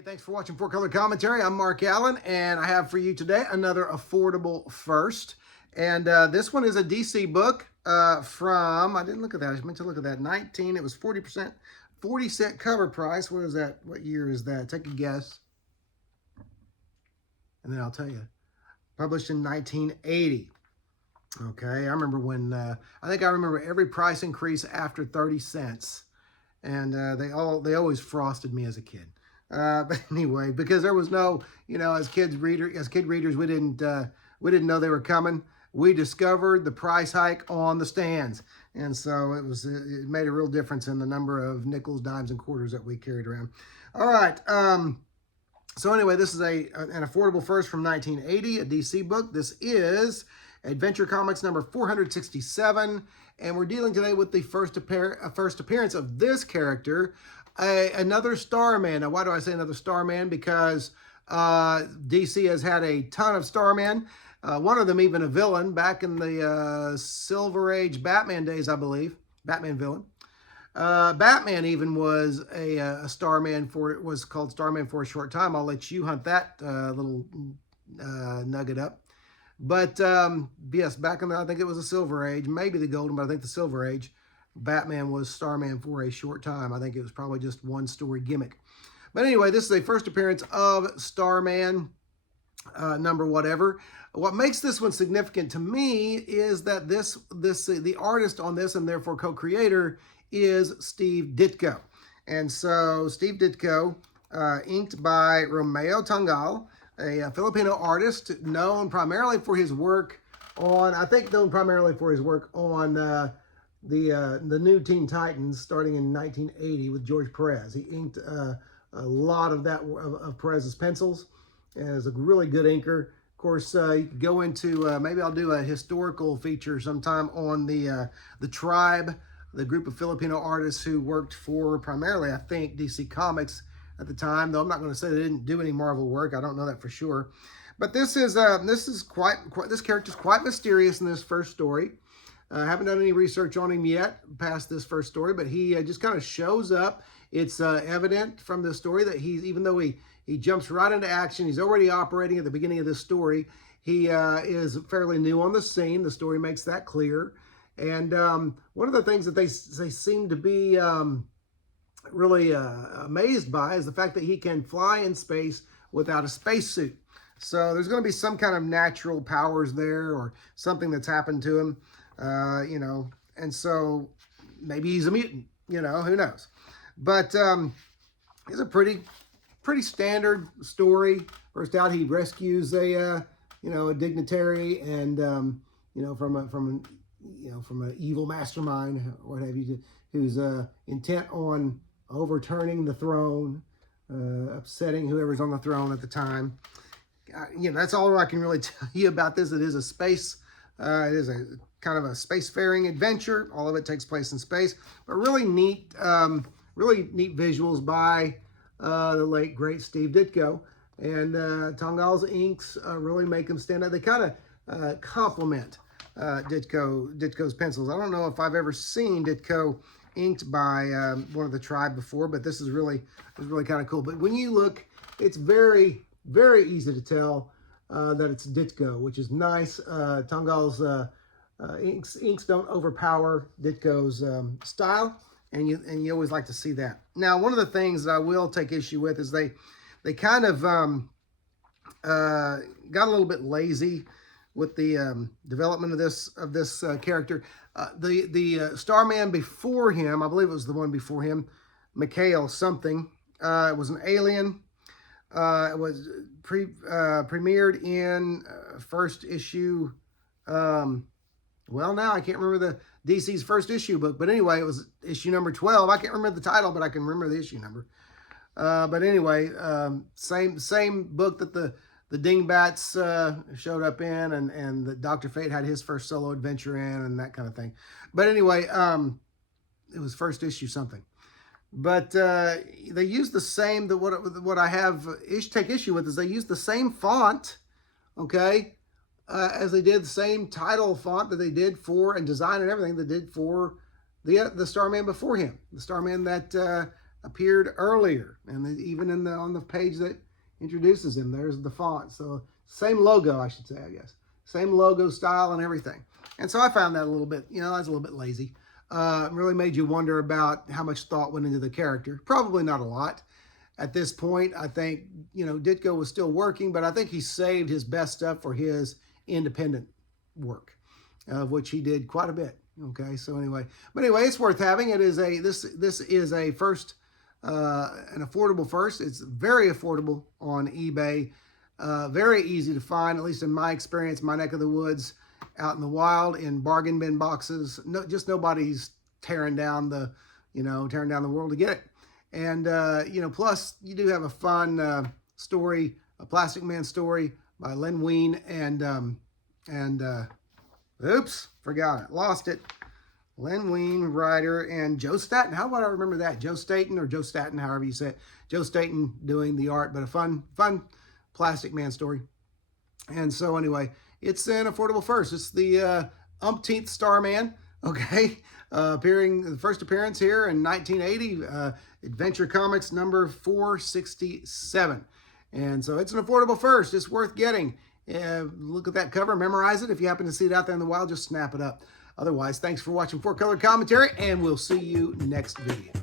Hey, thanks for watching 4 Color Commentary. I'm Mark Allen, and I have for you today another affordable first. And this one is a DC book from, I didn't look at that, I meant to look at that, it was 40%, 40-cent cover price. What is that? What year is that? Take a guess. And then I'll tell you. Published in 1980. Okay, I remember when, I remember every price increase after 30 cents. And they always frosted me as a kid. But anyway, because there was no, as kid readers, we didn't know they were coming. We discovered the price hike on the stands, and so it made a real difference in the number of nickels, dimes, and quarters that we carried around. All right. So anyway, this is an affordable first from 1980, a DC book. This is Adventure Comics number 467, and we're dealing today with the first appearance of this character. Another Starman. Now, why do I say another Starman? Because DC has had a ton of Starmen. One of them even a villain back in the Silver Age Batman days, I believe. Batman villain. Batman even was a Starman was called Starman for a short time. I'll let you hunt that little nugget up. But yes, back in the, I think it was the Silver Age, maybe the Golden, but I think the Silver Age. Batman was Starman for a short time. I think it was probably just one story gimmick. But anyway, this is a first appearance of Starman, number whatever. What makes this one significant to me is that the artist on this, and therefore co-creator, is Steve Ditko. And so Steve Ditko, inked by Romeo Tangal, a Filipino artist known primarily for his work on, the new Teen Titans starting in 1980 with George Perez. He inked a lot of Perez's pencils, and is a really good inker. Of course, you could go into, maybe I'll do a historical feature sometime on the Tribe, the group of Filipino artists who worked for primarily, I think, DC Comics at the time, though I'm not going to say they didn't do any Marvel work. I don't know that for sure. But this character's quite mysterious in this first story. I haven't done any research on him yet past this first story, but he just kind of shows up. It's evident from this story that even though he jumps right into action, he's already operating at the beginning of this story. He is fairly new on the scene. The story makes that clear. And one of the things that they seem to be really amazed by is the fact that he can fly in space without a spacesuit. So there's going to be some kind of natural powers there, or something that's happened to him. And so maybe he's a mutant, who knows. But it's a pretty standard story. First out, he rescues a dignitary, and from an evil mastermind, what have you, who's intent on overturning the throne, upsetting whoever's on the throne at the time. That's all I can really tell you about this. It is a space. It is a kind of a spacefaring adventure. All of it takes place in space, but really neat visuals by the late great Steve Ditko. And Tangal's inks really make them stand out. They kind of complement Ditko's pencils. I don't know if I've ever seen Ditko inked by one of the Tribe before, but this is really kind of cool. But when you look, it's very, very easy to tell that it's Ditko, which is nice. Tangal's inks don't overpower Ditko's style, and you always like to see that. Now, one of the things that I will take issue with is they kind of got a little bit lazy with the development of this character. The Starman before him, I believe it was the one before him, Mikhail something. It was an alien. It was premiered in first issue. Well, now I can't remember the DC's first issue book, but anyway, it was issue number 12. I can't remember the title, but I can remember the issue number. But anyway, same book that the Dingbats showed up in, and the Dr. Fate had his first solo adventure in, and that kind of thing. But anyway, it was first issue something. But they used the same, what I have take issue with is they used the same font, okay, as they did the same title font that they did for, and design and everything they did for the Starman before him. The Starman that appeared earlier, and even on the page that introduces him, there's the font. So same logo, I should say, I guess. Same logo style and everything. And so I found that a little bit, you know, that's a little bit lazy. Really made you wonder about how much thought went into the character. Probably not a lot. At this point, I think, you know, Ditko was still working, but I think he saved his best stuff for his independent work, of which he did quite a bit. Okay, so anyway, it's worth having. It is this is a first, an affordable first. It's very affordable on eBay. Very easy to find, at least in my experience, my neck of the woods, out in the wild, in bargain bin boxes. No, just nobody's tearing down the world to get it. And you know, plus you do have a fun story, a Plastic Man story by Len Wein and oops, forgot it, lost it. Len Wein, writer, and Joe Staton. How about I remember that? Joe Staton or Joe Staton, however you say it. Joe Staton doing the art, but a fun Plastic Man story. And so anyway, it's an affordable first. It's the umpteenth Starman, okay? Appearing, the first appearance here in 1980, Adventure Comics number 467. And so it's an affordable first. It's worth getting. Look at that cover, memorize it. If you happen to see it out there in the wild, just snap it up. Otherwise, thanks for watching 4 Color Commentary, and we'll see you next video.